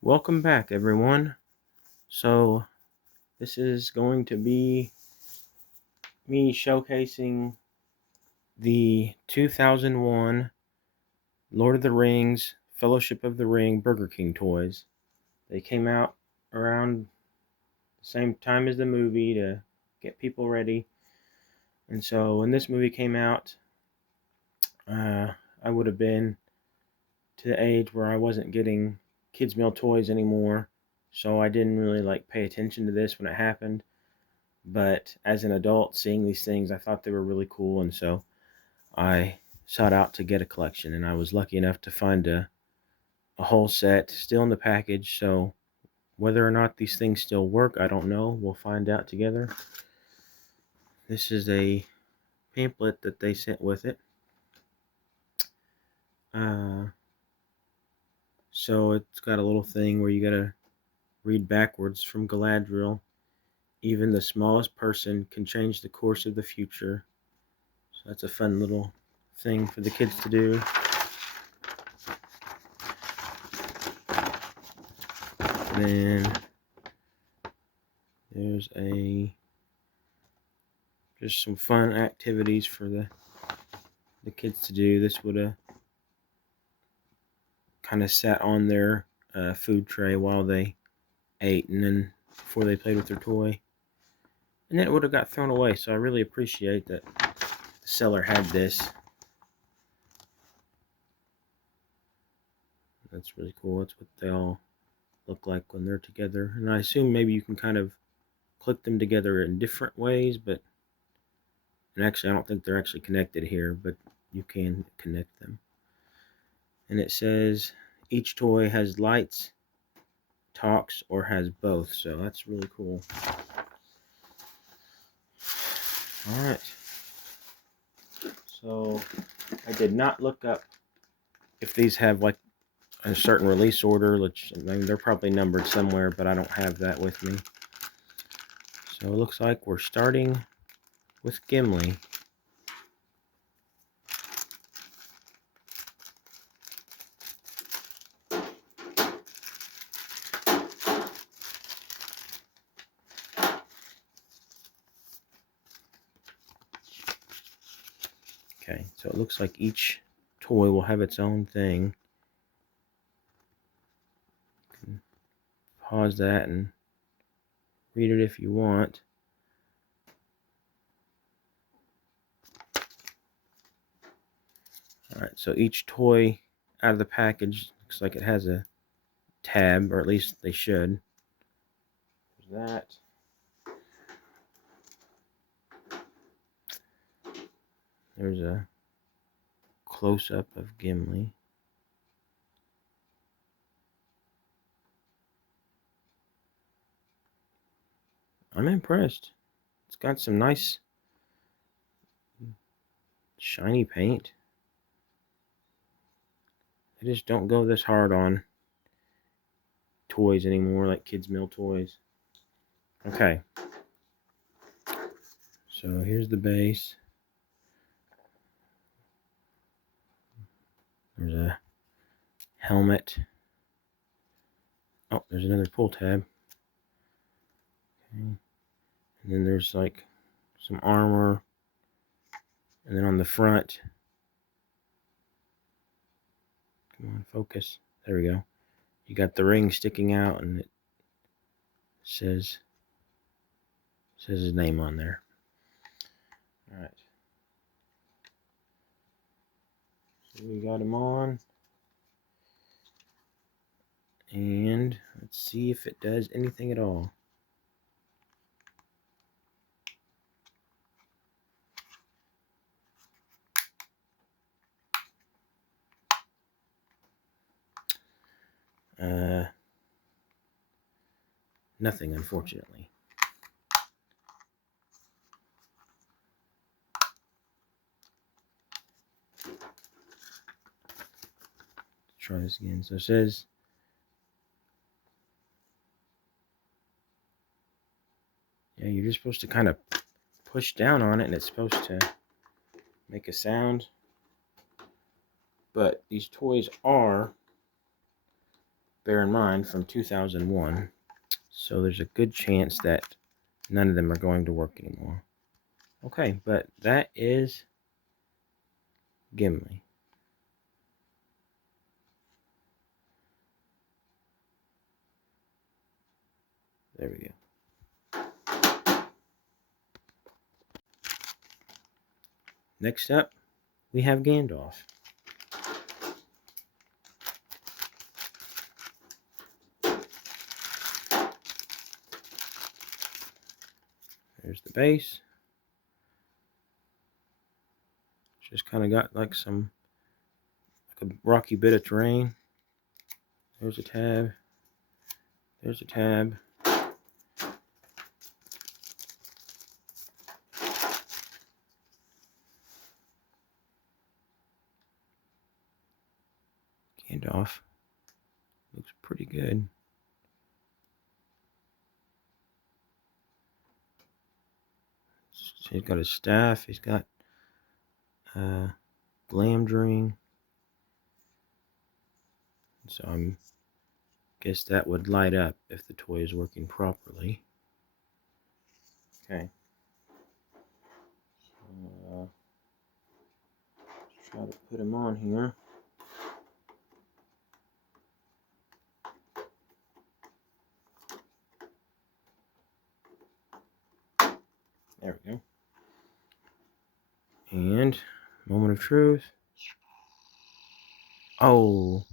Welcome back, everyone. So, this is going to be me showcasing the 2001 Lord of the Rings Fellowship of the Ring Burger King toys. They came out around the same time as the movie to get people ready. And so, when this movie came out, I would have been to the age where I wasn't getting kids' meal toys anymore. So, I didn't really pay attention to this when it happened. But as an adult, seeing these things, I thought they were really cool, and so I sought out to get a collection, and I was lucky enough to find a whole set still in the package. So whether or not these things still work, I don't know. We'll find out together. This is a pamphlet that they sent with it. So it's got a little thing where you gotta read backwards from Galadriel. Even the smallest person can change the course of the future. So that's a fun little thing for the kids to do. Then there's just some fun activities for the kids to do. This would have kind of sat on their food tray while they ate, and then before they played with their toy, and then it would have got thrown away. So I really appreciate that the seller had this. That's really cool. That's what they all look like when they're together, and I assume maybe you can kind of click them together in different ways, but and actually I don't think they're actually connected here, but you can connect them. And it says each toy has lights, talks, or has both, so that's really cool. Alright, so I did not look up if these have like a certain release order, which I mean, they're probably numbered somewhere, but I don't have that with me. So it looks like we're starting with Gimli. Okay, so it looks like each toy will have its own thing. You can pause that and read it if you want. Alright, so each toy out of the package looks like it has a tab, or at least they should. There's that. There's a close-up of Gimli. I'm impressed. It's got some nice shiny paint. I just don't go this hard on toys anymore, like kids' meal toys. Okay. So here's the base. There's a helmet. Oh, there's another pull tab. Okay. And then there's like some armor. And then on the front, come on, focus. There we go. You got the ring sticking out, and it says his name on there. All right. So we got him on. And let's see if it does anything at all. Nothing, unfortunately. Let's try this again. So it says you're just supposed to kind of push down on it, and it's supposed to make a sound. But these toys are bear in mind, from 2001. So there's a good chance that none of them are going to work anymore. Okay, but that is Gimli. There we go. Next up, we have Gandalf. There's the base. Just kind of got like a rocky bit of terrain. There's a tab. There's a tab. Gandalf looks pretty good. So he's got his staff. He's got glamdring. So I guess that would light up if the toy is working properly. Okay. So, try to put him on here. There we go. And moment of truth. Oh.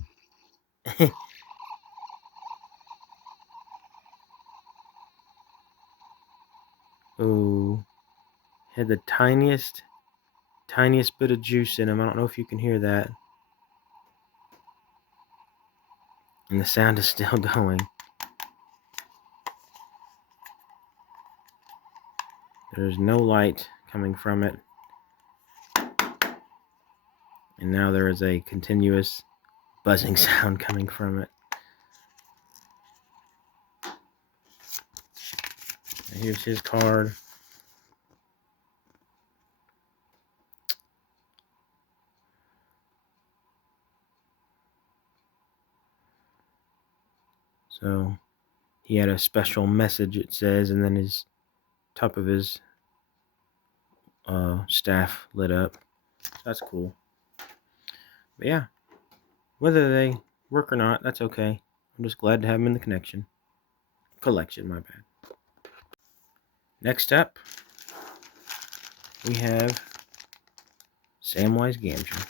Oh. Had the tiniest bit of juice in him. I don't know if you can hear that. And the sound is still going. There's no light coming from it. And now there is a continuous buzzing sound coming from it. And here's his card. So he had a special message, it says, and then his top of his staff lit up. So that's cool. But yeah, whether they work or not, that's okay. I'm just glad to have them in the collection, my bad. Next up, we have Samwise Gamgee.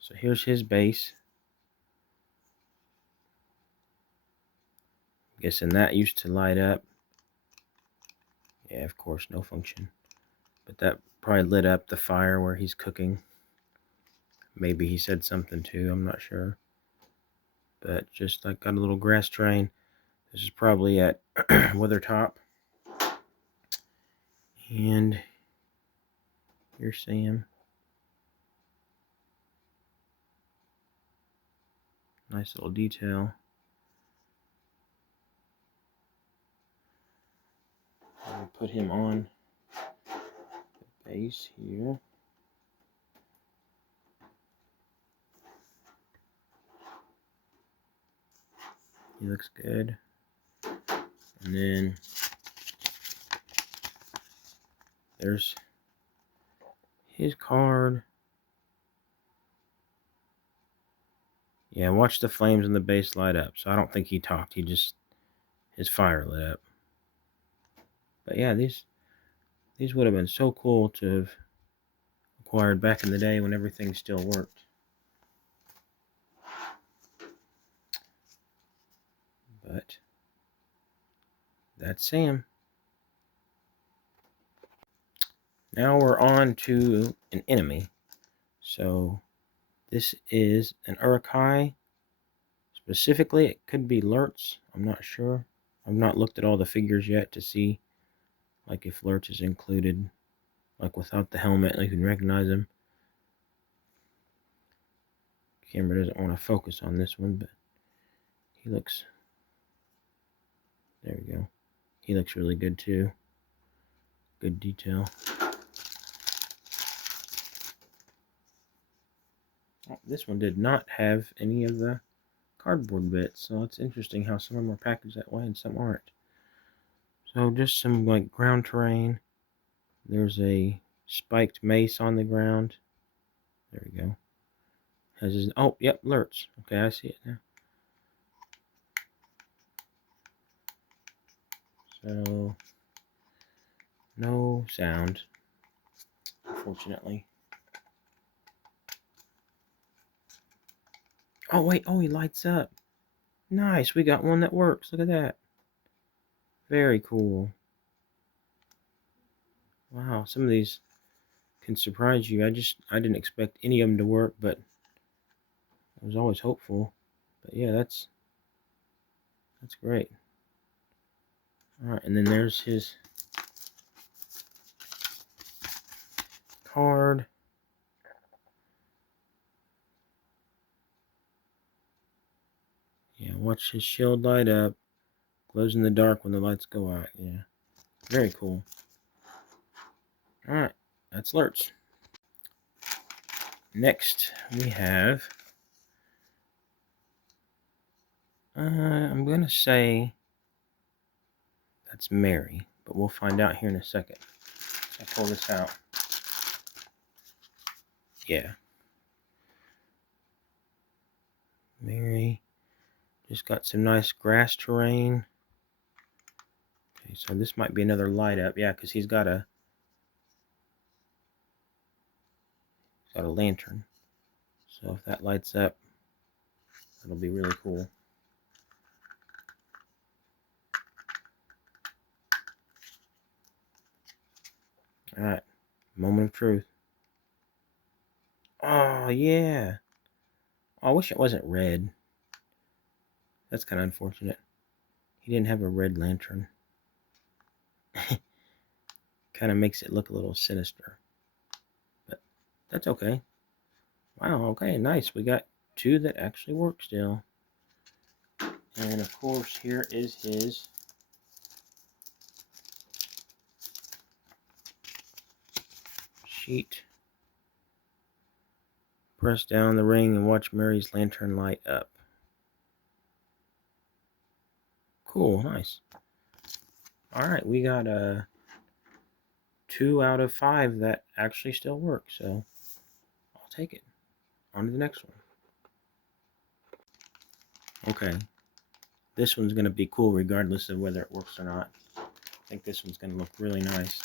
So here's his base. I'm guessing that used to light up. Yeah, of course, no function. But that probably lit up the fire where he's cooking. Maybe he said something too, I'm not sure. But just like got a little grass train. This is probably at Withertop. And here's Sam. Nice little detail. I'll put him on the base here. He looks good. And then there's his card. Yeah, watch the flames in the base light up. So I don't think he talked. His fire lit up. But yeah, these would have been so cool to have acquired back in the day when everything still worked. But that's Sam. Now we're on to an enemy. So this is an Urukai. Specifically, it could be Lurtz. I'm not sure. I've not looked at all the figures yet to see like if Lurtz is included, like without the helmet, you can recognize him. Camera doesn't want to focus on this one, but he looks, there we go. He looks really good too. Good detail. Oh, this one did not have any of the cardboard bits, so it's interesting how some of them are packaged that way and some aren't. So just some like ground terrain. There's a spiked mace on the ground. There we go. Has his, oh, yep, Lurch. Okay, I see it now. So, no sound, unfortunately. Oh, wait, oh, he lights up. Nice, we got one that works. Look at that. Very cool. Wow, some of these can surprise you. I didn't expect any of them to work, but I was always hopeful. But yeah, that's great. All right, and then there's his card. Yeah, watch his shield light up. Glows in the dark when the lights go out. Yeah, very cool. All right, that's Lurch. Next, we have, I'm going to say that's Mary, but we'll find out here in a second. I'll pull this out. Yeah. Mary. Just got some nice grass terrain. Okay, so this might be another light up. Yeah, because he's got a lantern. So if that lights up, that'll be really cool. Alright, moment of truth. Oh, yeah. Oh, I wish it wasn't red. That's kind of unfortunate. He didn't have a red lantern. Kind of makes it look a little sinister. But that's okay. Wow, okay, nice. We got two that actually work still. And of course, here is his sheet. Press down the ring and watch Mary's lantern light up. Cool, nice. Alright, we got 2 out of 5 that actually still work, so I'll take it. On to the next one. Okay, this one's going to be cool regardless of whether it works or not. I think this one's going to look really nice.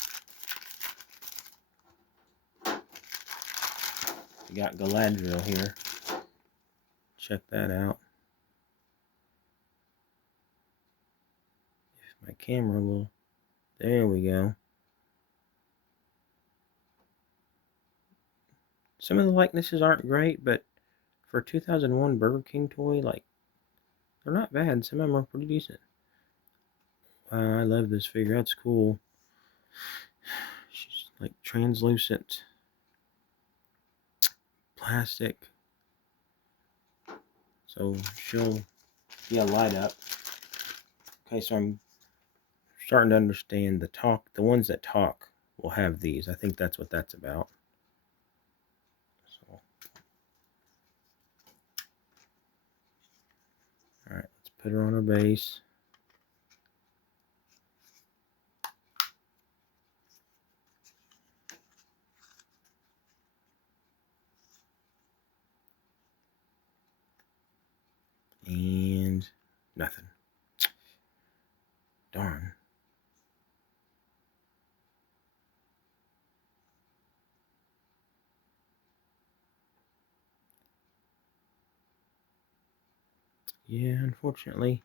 We got Galadriel here. Check that out. If my camera will... There we go. Some of the likenesses aren't great, but for a 2001 Burger King toy, like, they're not bad. Some of them are pretty decent. I love this figure. That's cool. She's like translucent plastic. So she'll be a light up. Okay, so I'm starting to understand the ones that talk will have these. I think that's what that's about. So, alright, let's put her on her base. And nothing. Darn. Yeah, unfortunately,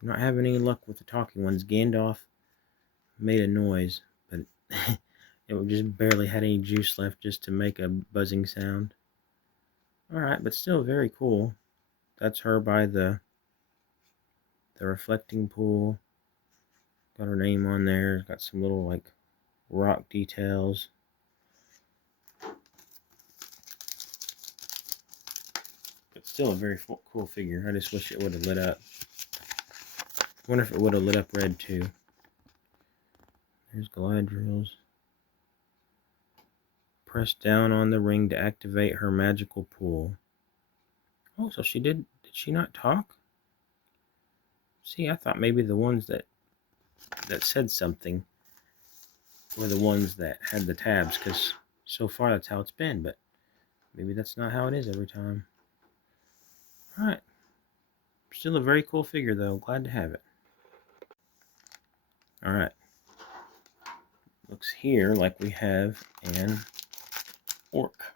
I'm not having any luck with the talking ones. Gandalf made a noise, but it just barely had any juice left just to make a buzzing sound. Alright, but still very cool. That's her by the reflecting pool. Got her name on there. Got some little like rock details. But still a very cool figure. I just wish it would have lit up. Wonder if it would have lit up red too. There's Galadriel's Press down on the ring to activate her magical pool. Oh, so she did she not talk? See, I thought maybe the ones that said something were the ones that had the tabs, because so far that's how it's been, but maybe that's not how it is every time. Alright. Still a very cool figure, though. Glad to have it. Alright. Looks here like we have an orc.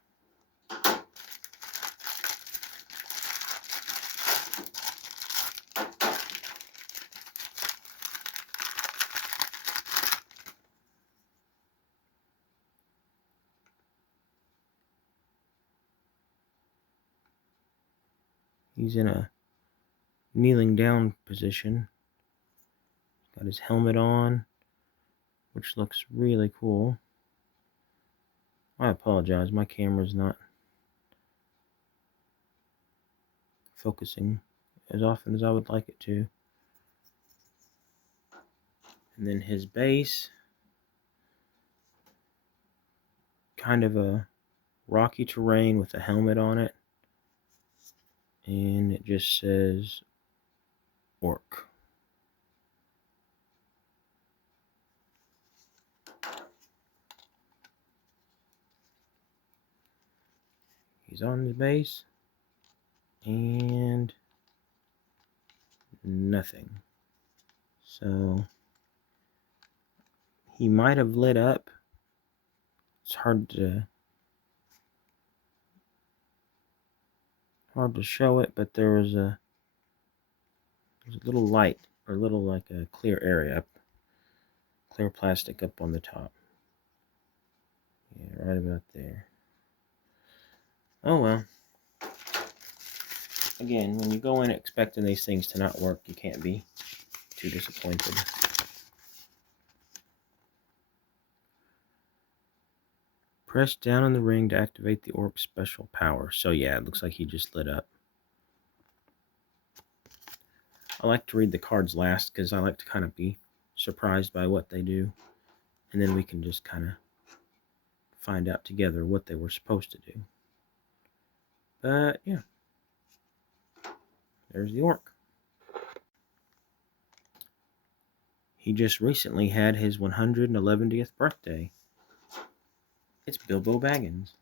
He's in a kneeling down position. Got his helmet on, which looks really cool. I apologize, my camera's not focusing as often as I would like it to. And then his base, kind of a rocky terrain with a helmet on it. And it just says orc. He's on his base. And nothing. So he might have lit up. It's hard to show it, but there's a little light, or a little like a clear area up, clear plastic up on the top. Yeah, right about there. Oh well. Again, when you go in expecting these things to not work, you can't be too disappointed. Press down on the ring to activate the orc's special power. So yeah, it looks like he just lit up. I like to read the cards last because I like to kind of be surprised by what they do. And then we can just kind of find out together what they were supposed to do. But yeah, there's the orc. He just recently had his 111th birthday. It's Bilbo Baggins.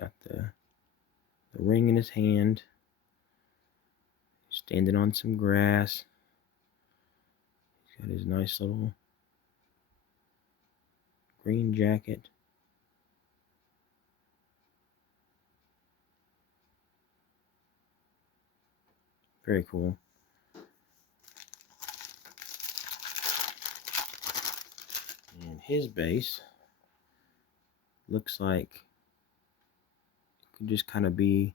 Got the ring in his hand. Standing on some grass. He's got his nice little green jacket. Very cool. And his base looks like it could just kind of be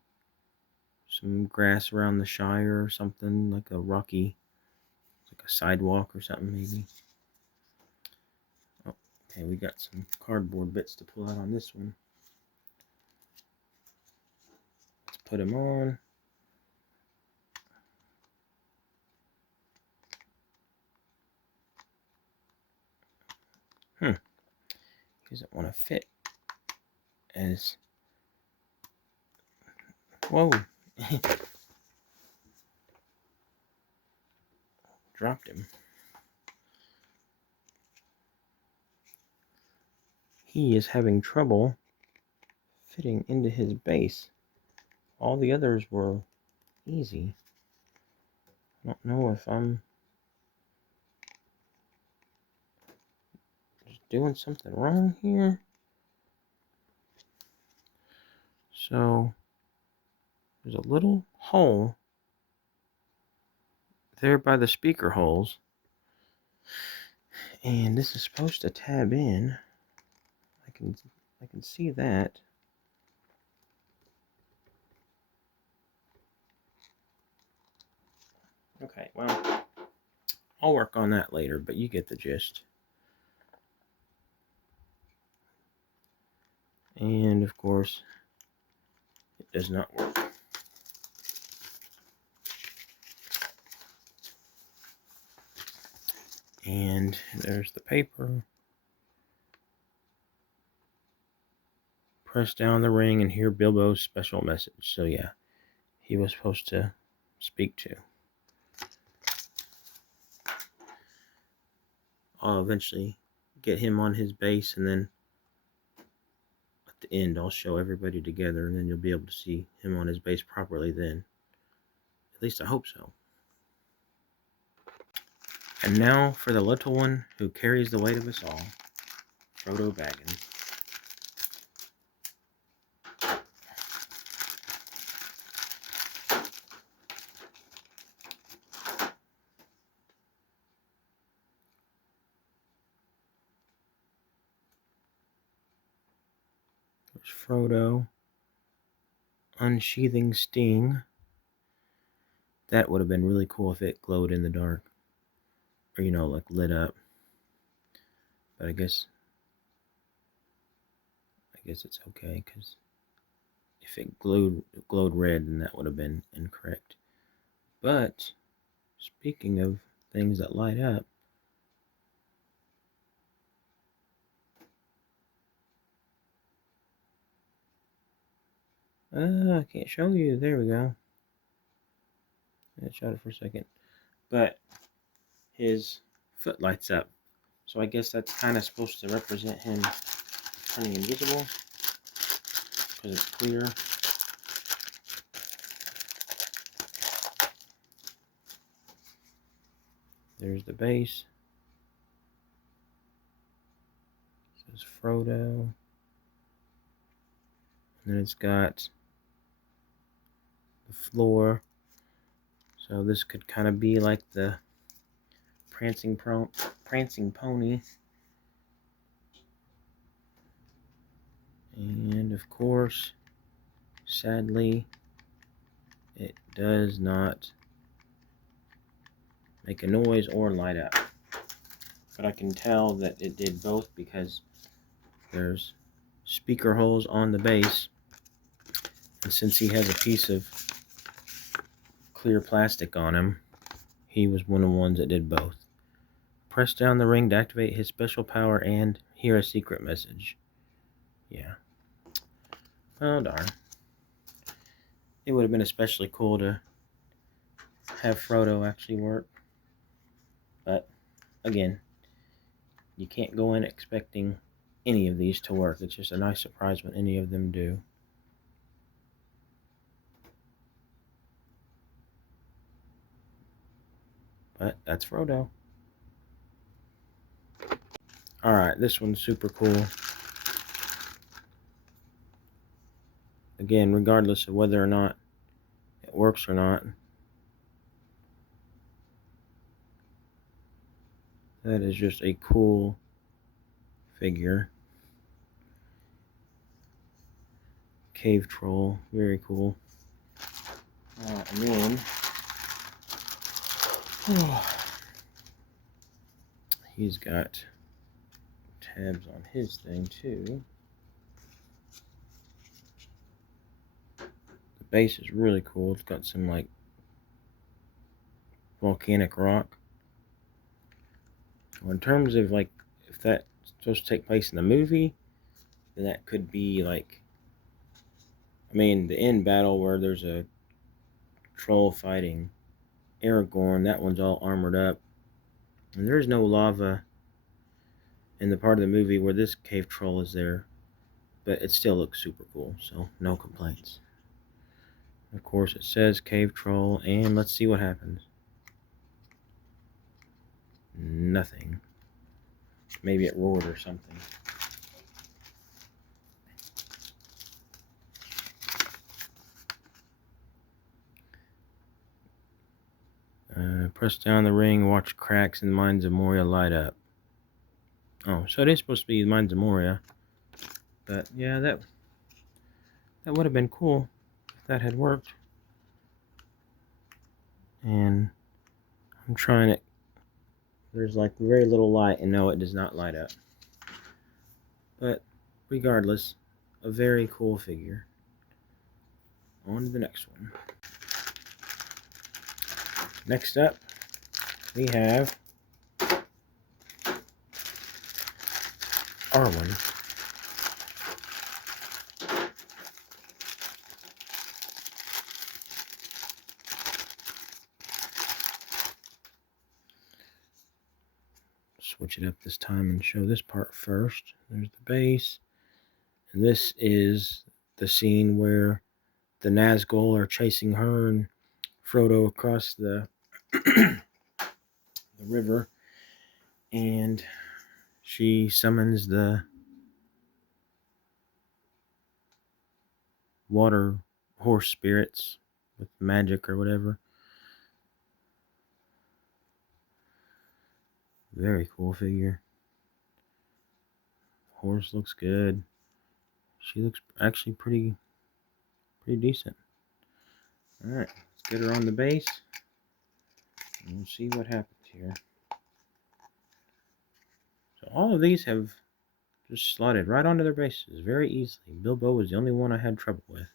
some grass around the Shire or something, like a rocky, like a sidewalk or something maybe. Oh, okay, we got some cardboard bits to pull out on this one. Let's put him on. He doesn't want to fit as... Whoa! Dropped him. He is having trouble fitting into his base. All the others were easy. I don't know if I'm just doing something wrong here. So there's a little hole there by the speaker holes, and this is supposed to tab in. I can see that. Okay, well, I'll work on that later, but you get the gist. And of course, it does not work. And there's the paper. Press down the ring and hear Bilbo's special message. So yeah, he was supposed to speak to. I'll eventually get him on his base, and then at the end I'll show everybody together, and then you'll be able to see him on his base properly then. At least I hope so. And now for the little one who carries the weight of us all, Frodo Baggins. There's Frodo unsheathing Sting. That would have been really cool if it glowed in the dark. Or, you know, like lit up. But I guess it's okay, because if it glowed red, then that would have been incorrect. But speaking of things that light up, I can't show you. There we go. I shot it for a second. But his foot lights up. So I guess that's kind of supposed to represent him turning invisible, because it's clear. There's the base. It says Frodo. And then it's got the floor. So this could kind of be like the prancing pony. And of course, sadly, it does not make a noise or light up. But I can tell that it did both, because there's speaker holes on the base. And since he has a piece of clear plastic on him, he was one of the ones that did both. Press down the ring to activate his special power and hear a secret message. Yeah. Oh, darn. It would have been especially cool to have Frodo actually work. But, again, you can't go in expecting any of these to work. It's just a nice surprise when any of them do. But that's Frodo. Alright, this one's super cool. Again, regardless of whether or not it works or not, that is just a cool figure. Cave troll, very cool. And then he's got tabs on his thing too. The base is really cool. It's got some like volcanic rock. Well, in terms of like if that's supposed to take place in the movie, then that could be like, I mean, the end battle where there's a troll fighting Aragorn, that one's all armored up. And there's no lava in the part of the movie where this cave troll is there. But it still looks super cool, so no complaints. Of course, it says cave troll, and let's see what happens. Nothing. Maybe it roared or something. Press down the ring, watch cracks in the Mines of Moria light up. Oh, so it is supposed to be the Mines of Moria. But yeah, that would have been cool if that had worked. And I'm trying it. There's like very little light, and no, it does not light up. But regardless, a very cool figure. On to the next one. Next up, we have Arwen. Switch it up this time and show this part first. There's the base. And this is the scene where the Nazgul are chasing her and Frodo across the the river, and she summons the water horse spirits with magic or whatever. Very cool figure. Horse looks good. She looks actually pretty decent. Alright, let's get her on the base and we'll see what happens here. So all of these have just slotted right onto their bases very easily. Bilbo was the only one I had trouble with.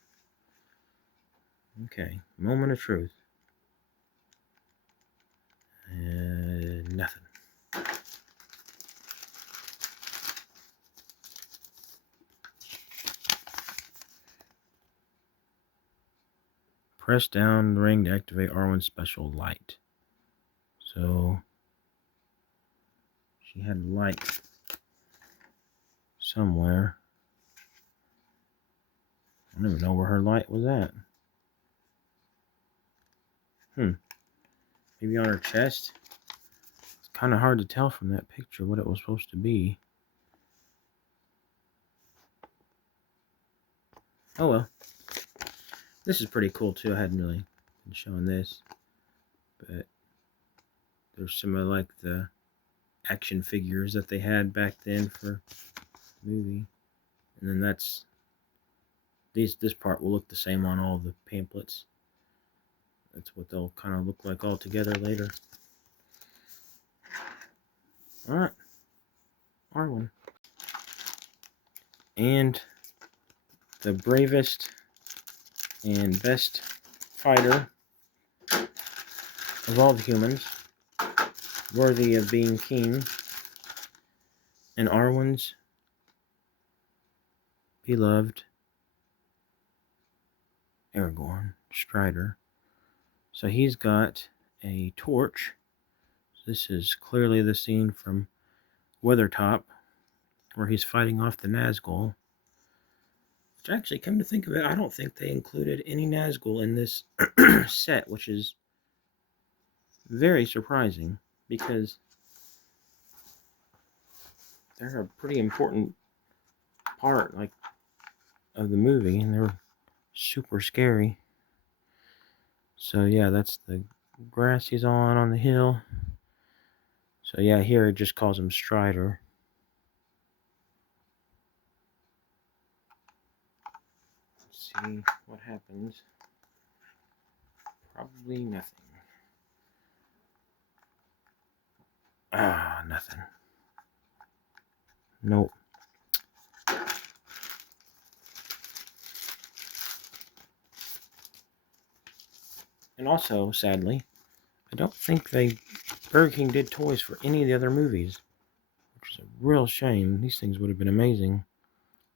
Okay, moment of truth. Nothing. Press down the ring to activate Arwen's special light. So she had light somewhere. I don't even know where her light was at. Maybe on her chest? It's kind of hard to tell from that picture what it was supposed to be. Oh well. This is pretty cool too. I hadn't really been showing this. But there's some of like the action figures that they had back then for the movie. And then that's this part will look the same on all the pamphlets. That's what they'll kind of look like all together later. Alright. Arwen. And the bravest and best fighter of all the humans, worthy of being king, and Arwen's beloved Aragorn, Strider. So he's got a torch. This is clearly the scene from Weathertop, where he's fighting off the Nazgul. Which actually, come to think of it, I don't think they included any Nazgul in this set, which is very surprising, because they're a pretty important part, like, of the movie, and they're super scary. So yeah, that's the grass he's on the hill. So yeah, here it just calls him Strider. Let's see what happens. Probably nothing. Nothing. Nope. And also, sadly, I don't think Burger King did toys for any of the other movies, which is a real shame. These things would have been amazing.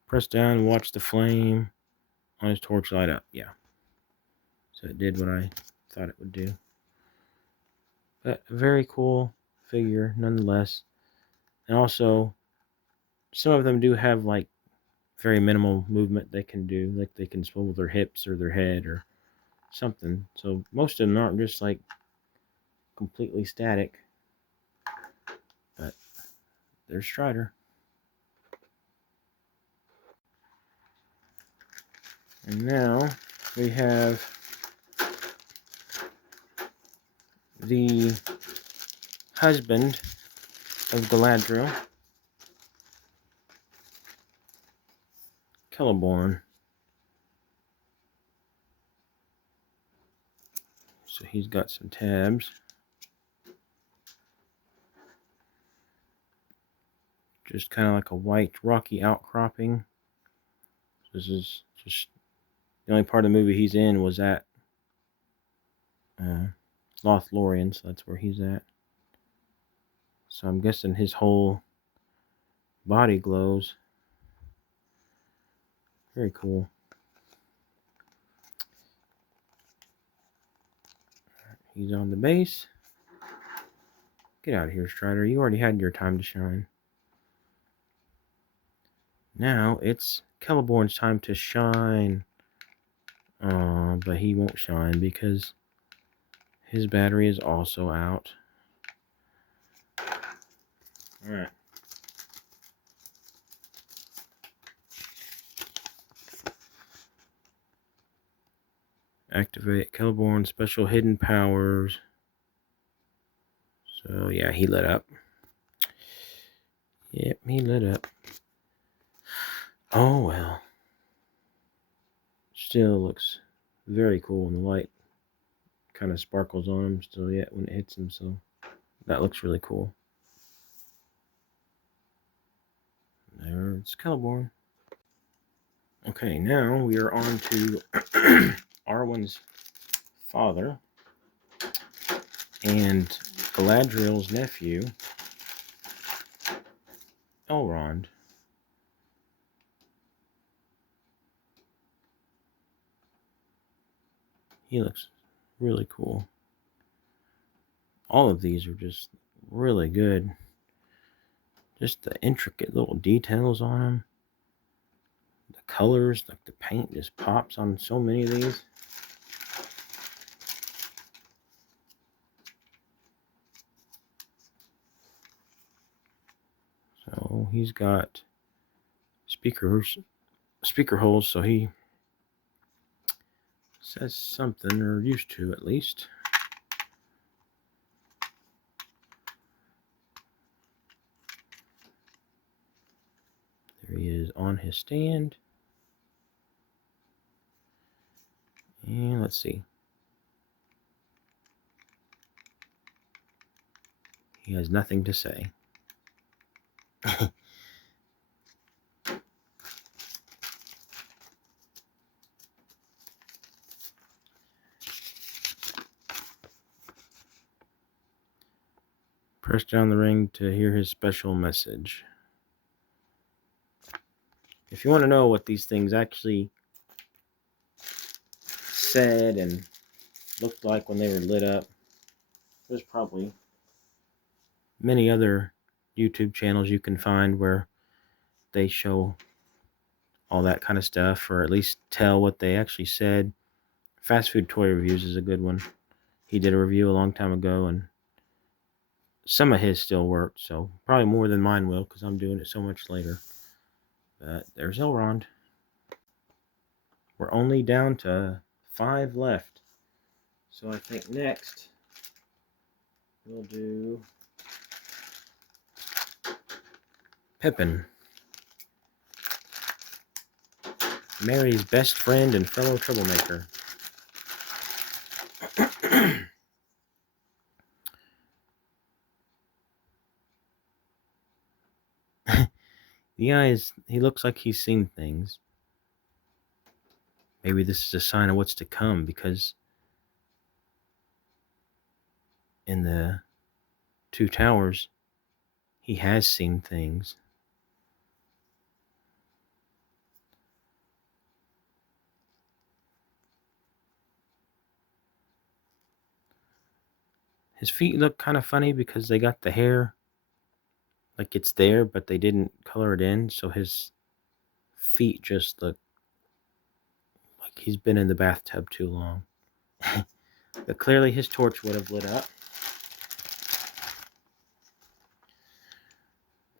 Press down, watch the flame on his torch light up. Yeah. So it did what I thought it would do. But a very cool figure, nonetheless. And also, some of them do have, like, very minimal movement they can do. Like, they can swivel their hips or their head or something. So most of them aren't just, like, completely static. But there's Strider. And now we have the husband of Galadriel, Celeborn. So he's got some tabs. Just kind of like a white rocky outcropping. This is just the only part of the movie he's in was at Lothlorien, so that's where he's at. So I'm guessing his whole body glows. Very cool. He's on the base. Get out of here, Strider. You already had your time to shine. Now it's Celeborn's time to shine. But he won't shine because his battery is also out. Alright. Activate Celeborn's special hidden powers. So yeah, he lit up. Yep, he lit up. Oh well. Still looks very cool, and the light kind of sparkles on him still yet when it hits him, so that looks really cool. There's Celeborn. Okay, now we are on to Arwen's father and Galadriel's nephew, Elrond. He looks really cool. All of these are just really good. Just the intricate little details on them. The colors, like the paint just pops on so many of these. So he's got speaker holes, so he says something, or used to at least. There he is on his stand. And let's see. He has nothing to say. Press down the ring to hear his special message. If you want to know what these things actually said and looked like when they were lit up, there's probably many other YouTube channels you can find where they show all that kind of stuff, or at least tell what they actually said. Fast Food Toy Reviews is a good one. He did a review a long time ago, and some of his still worked, so probably more than mine will, because I'm doing it so much later. But there's Elrond. We're only down to 5 left. So I think next we'll do Pippin. Merry's best friend and fellow troublemaker. The eyes, he looks like he's seen things. Maybe this is a sign of what's to come, because in the Two Towers, he has seen things. His feet look kind of funny because they got the hair like it's there, but they didn't color it in, so his feet just look like he's been in the bathtub too long. But clearly his torch would have lit up.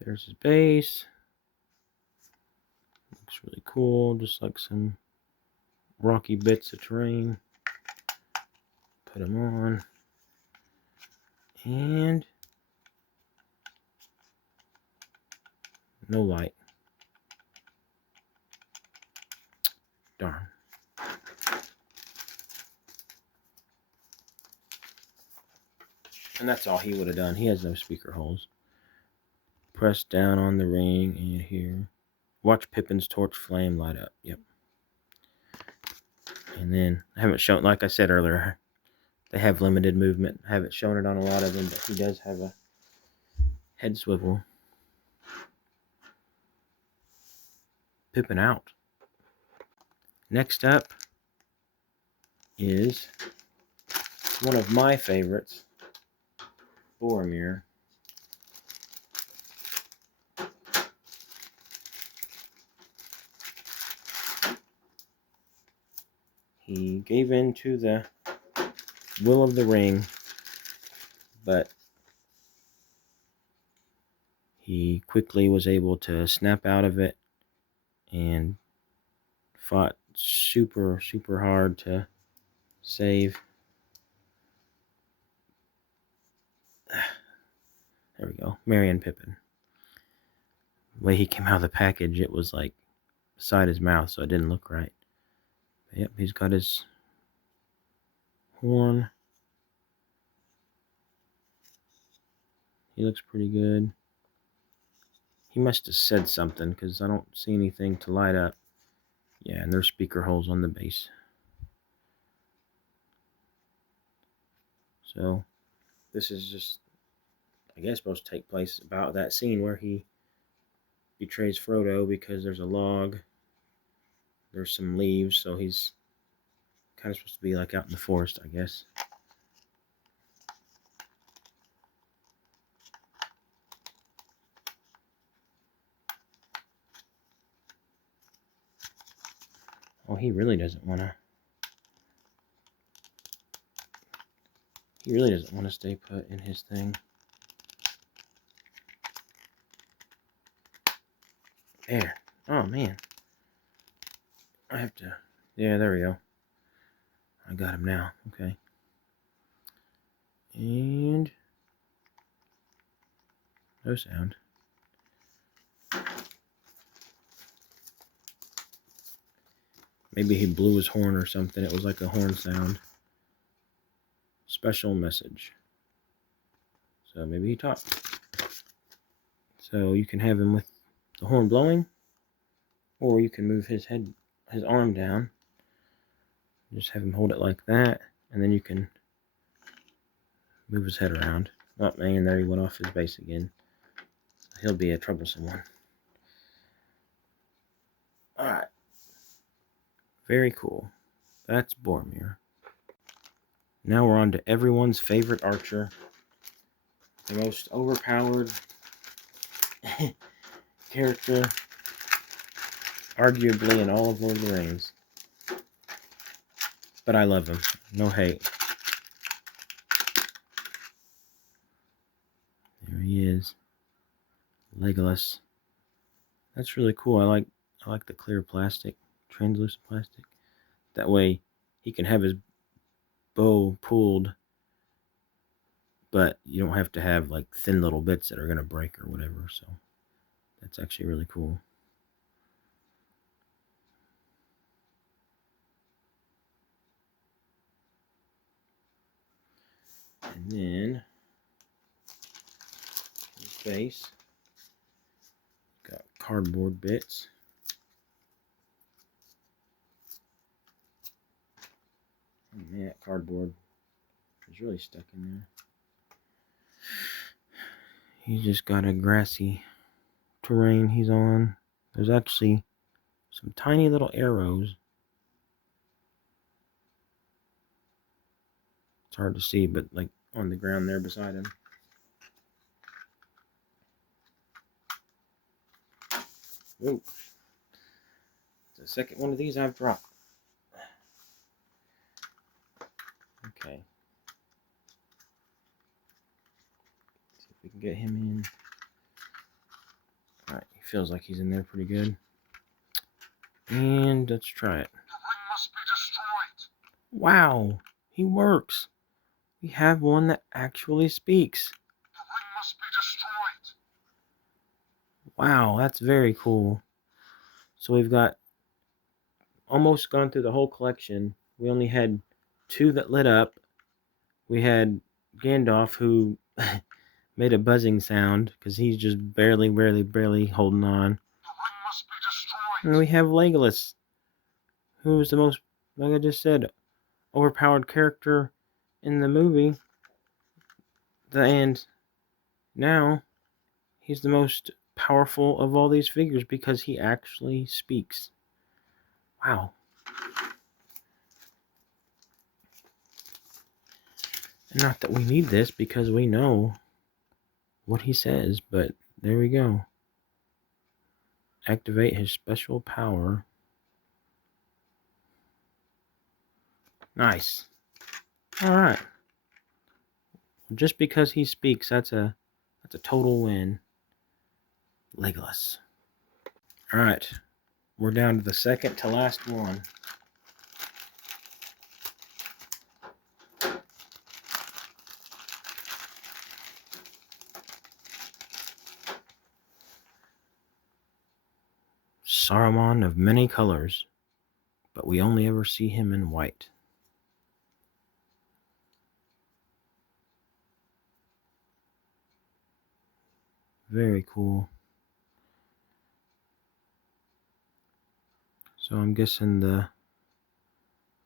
There's his base. Looks really cool, just like some rocky bits of terrain. Put them on. And no light. Darn. And that's all he would have done. He has no speaker holes. Press down on the ring and you hear, watch Pippin's torch flame light up. Yep. And then I haven't shown, like I said earlier, they have limited movement. I haven't shown it on a lot of them, but he does have a head swivel. Pippin out. Next up is one of my favorites, Boromir. He gave in to the will of the ring, but he quickly was able to snap out of it and fought super, super hard to save. There we go. Merry and Pippin. The way he came out of the package, it was like beside his mouth, so it didn't look right. But yep, he's got his horn. He looks pretty good. He must have said something because I don't see anything to light up. Yeah, and there's speaker holes on the base. So this is just, I guess, supposed to take place about that scene where he betrays Frodo because there's a log. There's some leaves, so he's kind of supposed to be like out in the forest, I guess. Oh, he really doesn't want to. He really doesn't want to stay put in his thing. There. Oh, man. I have to. Yeah, there we go. I got him now. Okay. And no sound. Maybe he blew his horn or something. It was like a horn sound. Special message. So maybe he talked. So you can have him with the horn blowing, or you can move his arm down. Just have him hold it like that, and then you can move his head around. Oh man, there he went off his base again. He'll be a troublesome one. Alright. Very cool. That's Boromir. Now we're on to everyone's favorite archer. The most overpowered character, arguably, in all of Lord of the Rings. But I love him. No hate. There he is. Legolas. That's really cool. I like the clear plastic, translucent plastic. That way he can have his bow pulled, but you don't have to have like thin little bits that are going to break or whatever. So that's actually really cool. And then his face got cardboard bits. Oh man, that cardboard is really stuck in there. He's just got a grassy terrain he's on. There's actually some tiny little arrows. It's hard to see, but like on the ground there beside him. Whoa. It's the second one of these I've dropped. Okay. See if we can get him in. Alright, he feels like he's in there pretty good. And let's try it. The ring must be destroyed. Wow, he works. We have one that actually speaks. The ring must be destroyed. Wow, that's very cool. So we've got almost gone through the whole collection. We only had 2 that lit up. We had Gandalf, who made a buzzing sound because he's just barely holding on. The ring must be destroyed. And we have Legolas, who's the most like I just said, overpowered character in the movie. And now he's the most powerful of all these figures because he actually speaks. Wow. And not that we need this because we know what he says, but there we go. Activate his special power. Nice. Alright. Just because he speaks, that's a total win. Legolas. Alright. We're down to the second to last one. Saruman of many colors, but we only ever see him in white. Very cool. So I'm guessing the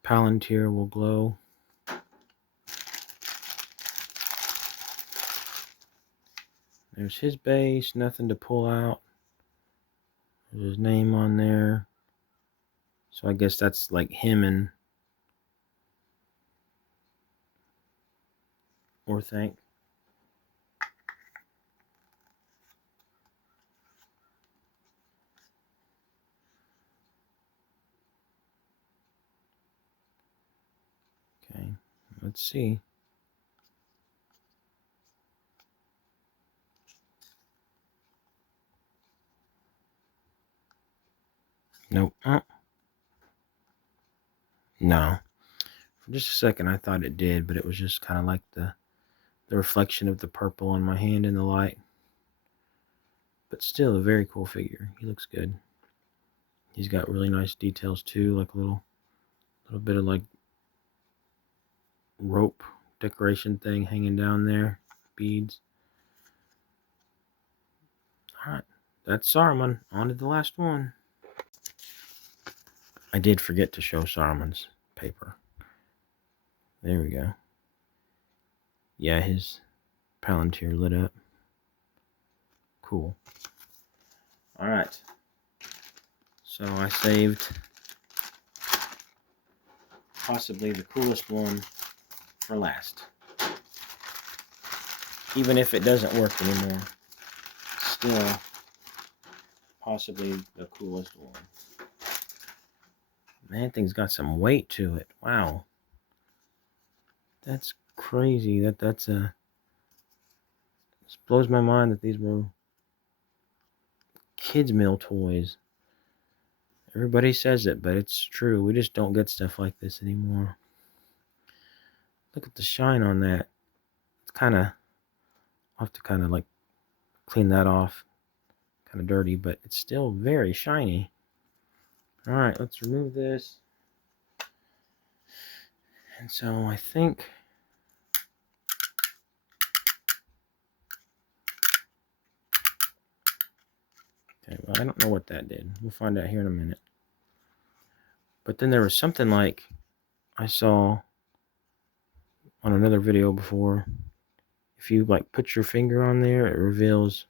Palantir will glow. There's his base, nothing to pull out. There's his name on there. So I guess that's like him and Orthanc. Okay, let's see. Nope. Oh. No. For just a second I thought it did, but it was just kind of like the reflection of the purple on my hand in the light. But still a very cool figure. He looks good. He's got really nice details too, like a little bit of like rope decoration thing hanging down there. Beads. Alright. That's Saruman. On to the last one. I did forget to show Saruman's paper. There we go. Yeah, his Palantir lit up. Cool. Alright. So I saved possibly the coolest one for last. Even if it doesn't work anymore, still possibly the coolest one. Man, thing's got some weight to it. Wow. That's crazy. That's a... It blows my mind that these were kids' meal toys. Everybody says it, but it's true. We just don't get stuff like this anymore. Look at the shine on that. It's kind of... I'll have to kind of like clean that off. Kind of dirty, but it's still very shiny. Alright, let's remove this. And so I think... Okay, well, I don't know what that did. We'll find out here in a minute. But then there was something like I saw on another video before. If you like put your finger on there, it reveals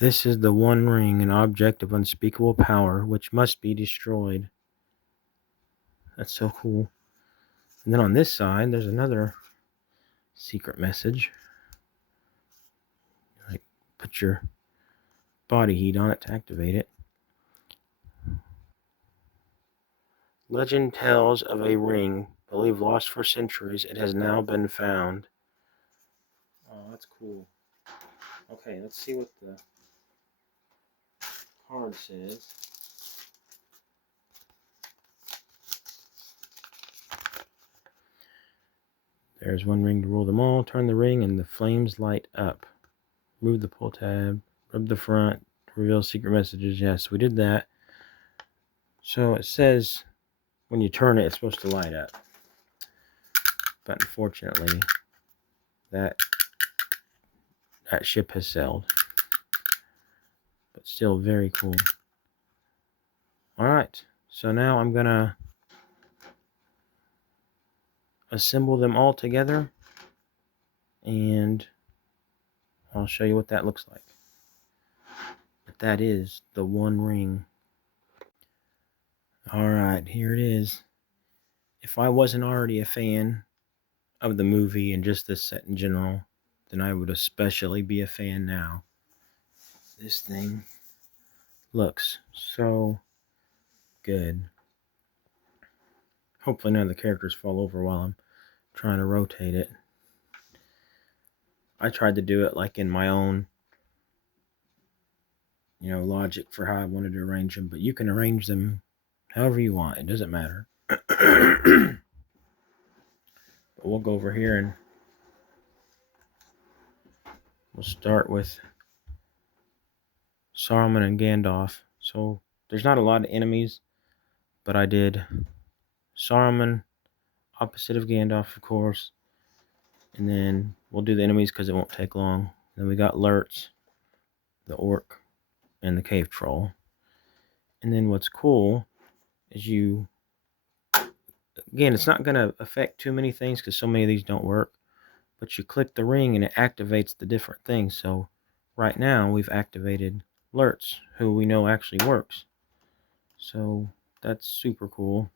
this is the One Ring, an object of unspeakable power, which must be destroyed. That's so cool. And then on this side, there's another secret message. Like, put your body heat on it to activate it. Legend tells of a ring, believed lost for centuries. It has now been found. Oh, that's cool. Okay, let's see what the card says. There's one ring to rule them all. Turn the ring and the flames light up. Move the pull tab. Rub the front. Reveal secret messages. Yes, we did that. So it says when you turn it, it's supposed to light up. But unfortunately, that ship has sailed. But but still very cool. Alright, so now I'm going to assemble them all together, and I'll show you what that looks like. But that is the One Ring. Alright, here it is. If I wasn't already a fan of the movie and just this set in general, then I would especially be a fan now. This thing looks so good. Hopefully none of the characters fall over while I'm trying to rotate it. I tried to do it like in my own, logic for how I wanted to arrange them, but you can arrange them however you want. It doesn't matter. But we'll go over here and we'll start with Saruman and Gandalf. So there's not a lot of enemies, but I did Saruman, opposite of Gandalf, of course. And then we'll do the enemies because it won't take long. Then we got Lurtz, the orc, and the cave troll. And then what's cool is again, it's not going to affect too many things because so many of these don't work. But you click the ring and it activates the different things. So right now we've activated Lurtz, who we know actually works. So that's super cool.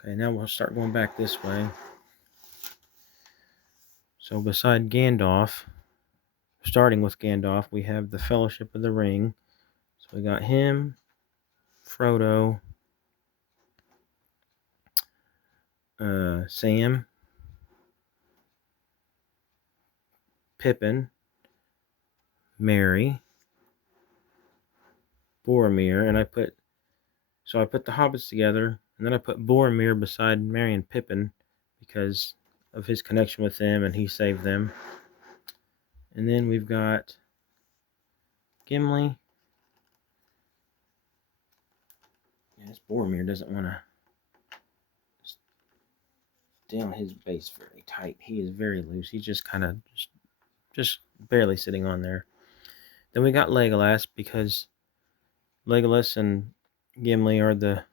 Okay, now we'll start going back this way. So beside Gandalf, starting with Gandalf, we have the Fellowship of the Ring. So we got him, Frodo, Sam, Pippin, Merry, Boromir, and I put the hobbits together, and then I put Boromir beside Merry and Pippin because of his connection with them, and he saved them. And then we've got Gimli. Yeah, this Boromir doesn't want to down his base very tight. He is very loose. He's just kind of just barely sitting on there. Then we got Legolas because Legolas and Gimli are the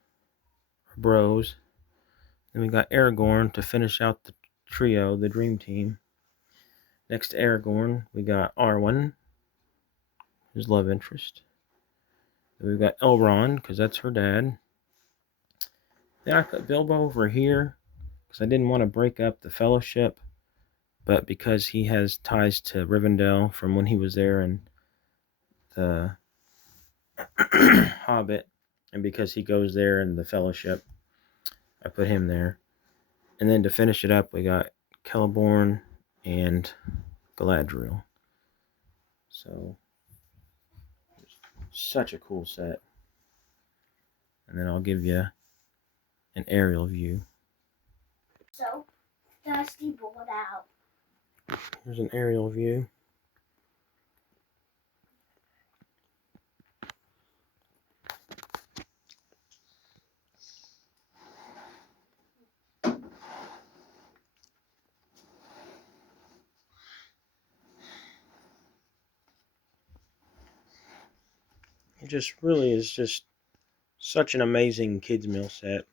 bros. Then we got Aragorn to finish out the trio, the dream team. Next to Aragorn, we got Arwen, his love interest. Then we've got Elrond because that's her dad. Then I put Bilbo over here because I didn't want to break up the Fellowship, but because he has ties to Rivendell from when he was there in the Hobbit, and because he goes there in the Fellowship, I put him there. And then to finish it up, we got Celeborn and Galadriel. So, such a cool set. And then I'll give you an aerial view. So, Dusty brought out. Here's an aerial view. It just really is just such an amazing kids meal set.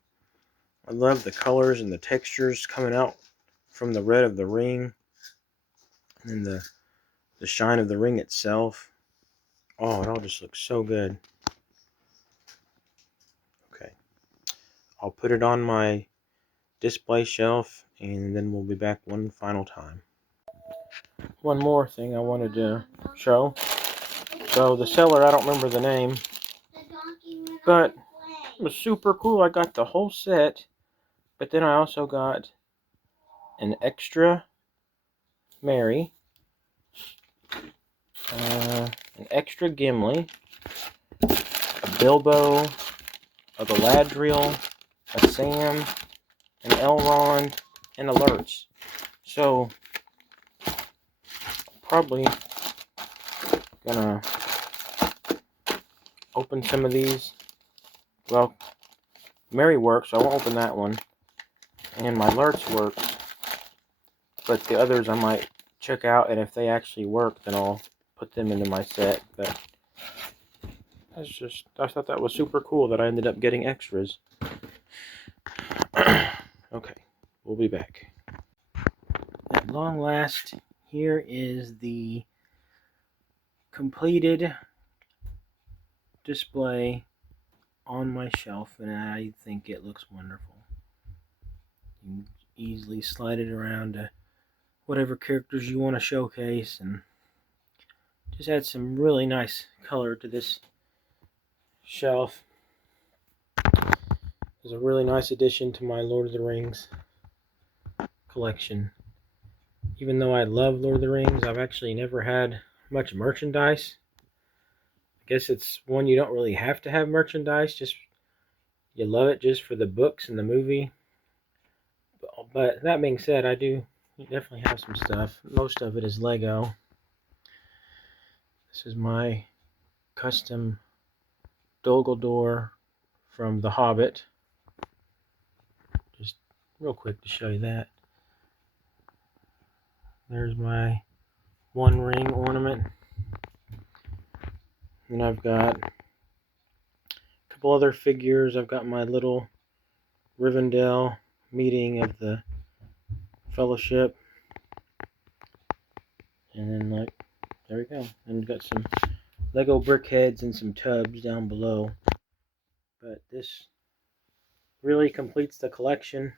I love the colors and the textures coming out from the red of the ring and then the shine of the ring itself. Oh, it all just looks so good. Okay, I'll put it on my display shelf and then we'll be back one final time. One more thing I wanted to show. So the seller, I don't remember the name, but it was super cool. I got the whole set, but then I also got an extra Merry, an extra Gimli, a Bilbo, a Galadriel, a Sam, an Elrond, and a Lurtz. So, probably gonna open some of these. Well, Merry works, so I won't open that one. And my Lurtz works. But the others I might check out, and if they actually work, then I'll put them into my set. But I thought that was super cool that I ended up getting extras. Okay, we'll be back. At long last, here is the completed display on my shelf, and I think it looks wonderful. You can easily slide it around to whatever characters you want to showcase, and just add some really nice color to this shelf. It's a really nice addition to my Lord of the Rings collection. Even though I love Lord of the Rings, I've actually never had much merchandise. I guess it's one you don't really have to have merchandise, just you love it just for the books and the movie. But that being said, I do definitely have some stuff. Most of it is Lego. This is my custom Dolgledor from The Hobbit. Just real quick to show you that. There's my one ring ornament. And I've got a couple other figures. I've got my little Rivendell meeting of the Fellowship. And then, like, there we go. And we've got some Lego brick heads and some tubs down below. But this really completes the collection.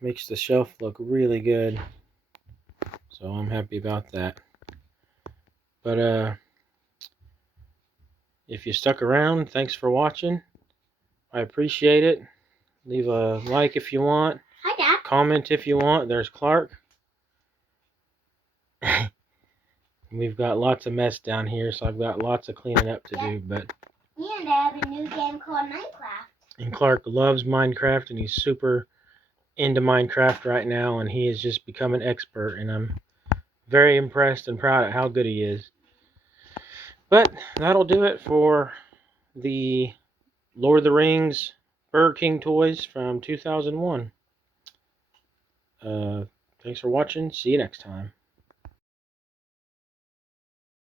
Makes the shelf look really good. So I'm happy about that. But if you stuck around, thanks for watching. I appreciate it. Leave a like if you want. Hi, Dad. Comment if you want. There's Clark. We've got lots of mess down here, so I've got lots of cleaning up to do. But And I have a new game called Minecraft. And Clark loves Minecraft, and he's super into Minecraft right now, and he has just become an expert, and I'm very impressed and proud at how good he is. But that'll do it for the Lord of the Rings Burger King toys from 2001. Thanks for watching. See you next time.